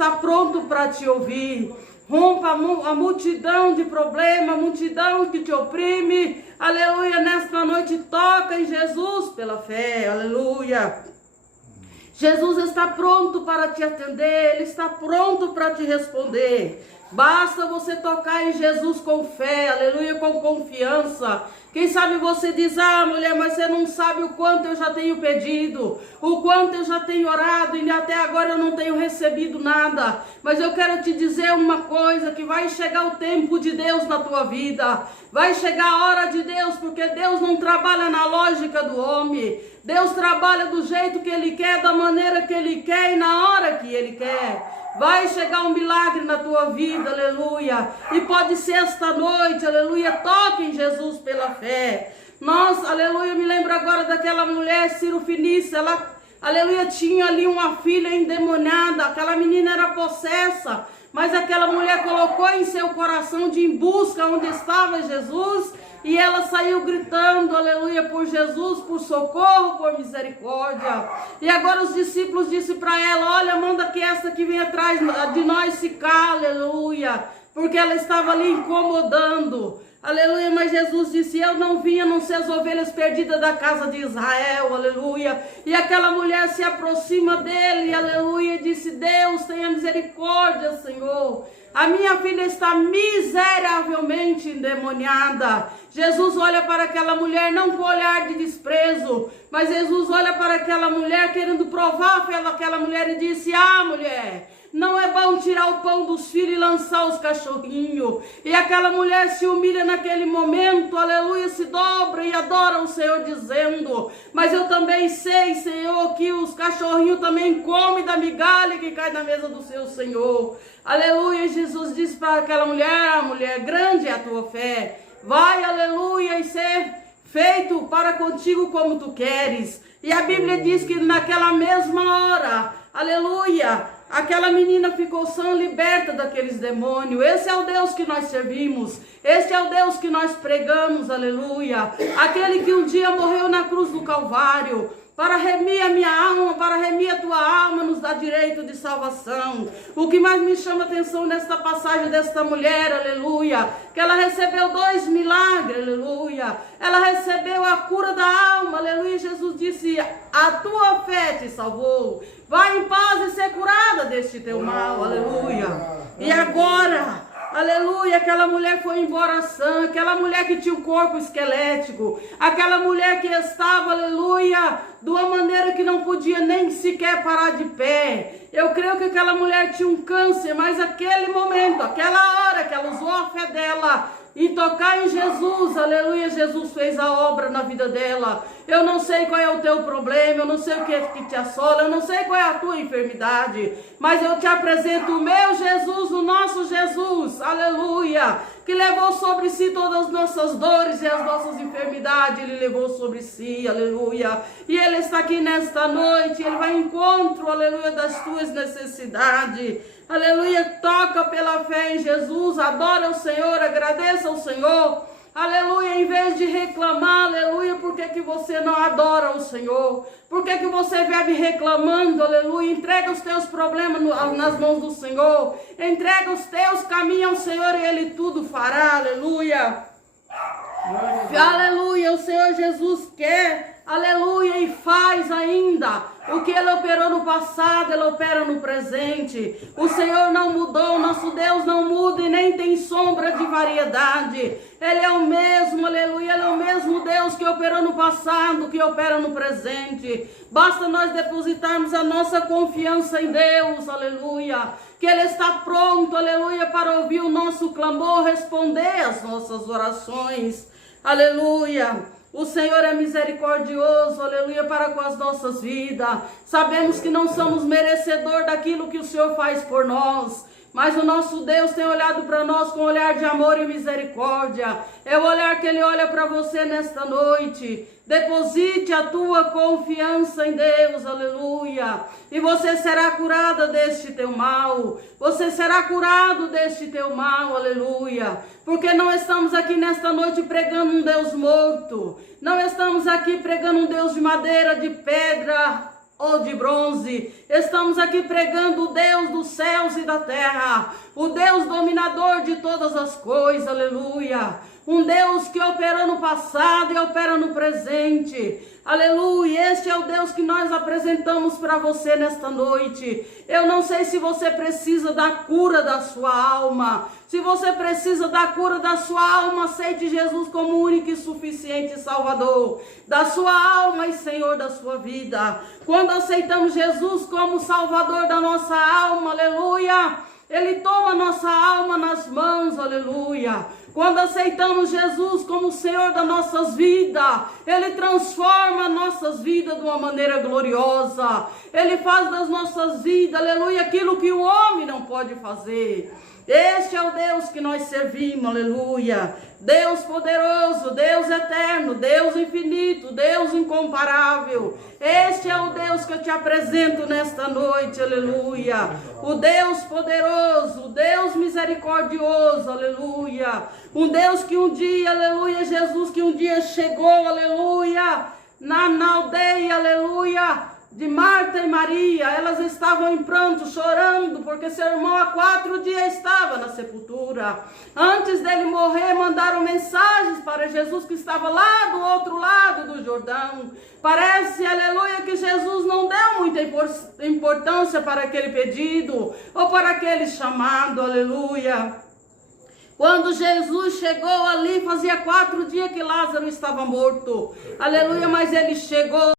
está pronto para te ouvir. Rompa a multidão de problemas, a multidão que te oprime. Aleluia, nesta noite toca em Jesus pela fé. Aleluia. Jesus está pronto para te atender, Ele está pronto para te responder. Basta você tocar em Jesus com fé, aleluia, com confiança. Quem sabe você diz, mulher, mas você não sabe o quanto eu já tenho pedido, o quanto eu já tenho orado e até agora eu não tenho recebido nada. Mas eu quero te dizer uma coisa, que vai chegar o tempo de Deus na tua vida. Vai chegar a hora de Deus, porque Deus não trabalha na lógica do homem. Deus trabalha do jeito que Ele quer, da maneira que Ele quer e na hora que Ele quer. Vai chegar um milagre na tua vida, aleluia. E pode ser esta noite, aleluia. Toque em Jesus pela fé. Nós, aleluia, me lembro agora daquela mulher, Ciro Finícia, ela, aleluia, tinha ali uma filha endemoniada. Aquela menina era possessa, mas aquela mulher colocou em seu coração de ir em busca onde estava Jesus. E ela saiu gritando, aleluia, por Jesus, por socorro, por misericórdia. E agora os discípulos disseram para ela, olha, manda que essa que vem atrás de nós se cale, aleluia. Porque ela estava ali incomodando, aleluia. Mas Jesus disse, eu não vim a não ser as ovelhas perdidas da casa de Israel, aleluia. E aquela mulher se aproxima dele, aleluia, e disse, Deus, tenha misericórdia, Senhor. A minha filha está miseravelmente endemoniada. Jesus olha para aquela mulher não com olhar de desprezo, mas Jesus olha para aquela mulher querendo provar aquela mulher e disse, mulher, não é bom tirar o pão dos filhos e lançar os cachorrinhos. E aquela mulher se humilha naquele momento, aleluia, se dobra e adora o Senhor dizendo, mas eu também sei, Senhor, que os cachorrinhos também comem da migalha que cai na mesa do seu Senhor. Aleluia, Jesus disse para aquela mulher, mulher, grande é a tua fé. Vai, aleluia, e ser feito para contigo como tu queres. E a Bíblia diz que naquela mesma hora, aleluia, aquela menina ficou sã, liberta daqueles demônios. Esse é o Deus que nós servimos. Esse é o Deus que nós pregamos, aleluia. Aquele que um dia morreu na cruz do Calvário, para remir a minha alma, para remir a tua alma, nos dá direito de salvação. O que mais me chama a atenção nesta passagem desta mulher, aleluia, que ela recebeu 2 milagres, aleluia. Ela recebeu a cura da alma, aleluia. Jesus disse, a tua fé te salvou. Vai em paz e ser curada deste teu mal, aleluia. E agora, aleluia, aquela mulher foi embora sã, aquela mulher que tinha um corpo esquelético, aquela mulher que estava, aleluia, de uma maneira que não podia nem sequer parar de pé. Eu creio que aquela mulher tinha um câncer, mas aquele momento, aquela hora que ela usou a fé dela e tocar em Jesus, aleluia, Jesus fez a obra na vida dela. Eu não sei qual é o teu problema, eu não sei o que é que te assola, eu não sei qual é a tua enfermidade, mas eu te apresento o meu Jesus, o nosso Jesus, aleluia, que levou sobre si todas as nossas dores e as nossas enfermidades. Ele levou sobre si, aleluia, e Ele está aqui nesta noite. Ele vai ao encontro, aleluia, das tuas necessidades, aleluia. Toca pela fé em Jesus, adora o Senhor, agradeça ao Senhor, aleluia. Em vez de reclamar, aleluia, por que você não adora o Senhor? Por que você vive reclamando, aleluia? Entrega os teus problemas nas mãos do Senhor, entrega os teus caminhos ao Senhor e Ele tudo fará, aleluia. Aleluia, o Senhor Jesus quer, aleluia, e faz ainda o que Ele operou no passado, Ele opera no presente. O Senhor não mudou, nosso Deus não muda e nem tem sombra de variedade. Ele é o mesmo, aleluia, Ele é o mesmo Deus que operou no passado, que opera no presente. Basta nós depositarmos a nossa confiança em Deus, aleluia, que Ele está pronto, aleluia, para ouvir o nosso clamor, responder às nossas orações, aleluia. O Senhor é misericordioso, aleluia, para com as nossas vidas. Sabemos que não somos merecedor daquilo que o Senhor faz por nós, mas o nosso Deus tem olhado para nós com um olhar de amor e misericórdia. É o olhar que Ele olha para você nesta noite. Deposite a tua confiança em Deus, aleluia, e você será curada deste teu mal. Você será curado deste teu mal, aleluia, porque não estamos aqui nesta noite pregando um Deus morto. Não estamos aqui pregando um Deus de madeira, de pedra, ou de bronze. Estamos aqui pregando o Deus dos céus e da terra, o Deus dominador de todas as coisas, aleluia. Um Deus que opera no passado e opera no presente. Aleluia, este é o Deus que nós apresentamos para você nesta noite. Eu não sei se você precisa da cura da sua alma. Se você precisa da cura da sua alma, aceite Jesus como único e suficiente Salvador da sua alma e Senhor da sua vida. Quando aceitamos Jesus como Salvador da nossa alma, aleluia, Ele toma nossa alma nas mãos, aleluia. Quando aceitamos Jesus como Senhor das nossas vidas, Ele transforma nossas vidas de uma maneira gloriosa. Ele faz das nossas vidas, aleluia, aquilo que o homem não pode fazer. Este é o Deus que nós servimos, aleluia. Deus poderoso, Deus eterno, Deus infinito, Deus incomparável. Este é o Deus que eu te apresento nesta noite, aleluia. O Deus poderoso, o Deus misericordioso, aleluia. Um Deus que um dia, aleluia, Jesus que um dia chegou, aleluia, na aldeia, aleluia, de Marta e Maria. Elas estavam em pranto, chorando, porque seu irmão há 4 dias estava na sepultura. Antes dele morrer, mandaram mensagens para Jesus que estava lá do outro lado do Jordão. Parece, aleluia, que Jesus não deu muita importância para aquele pedido, ou para aquele chamado, aleluia. Quando Jesus chegou ali, fazia 4 dias que Lázaro estava morto, aleluia, mas ele chegou.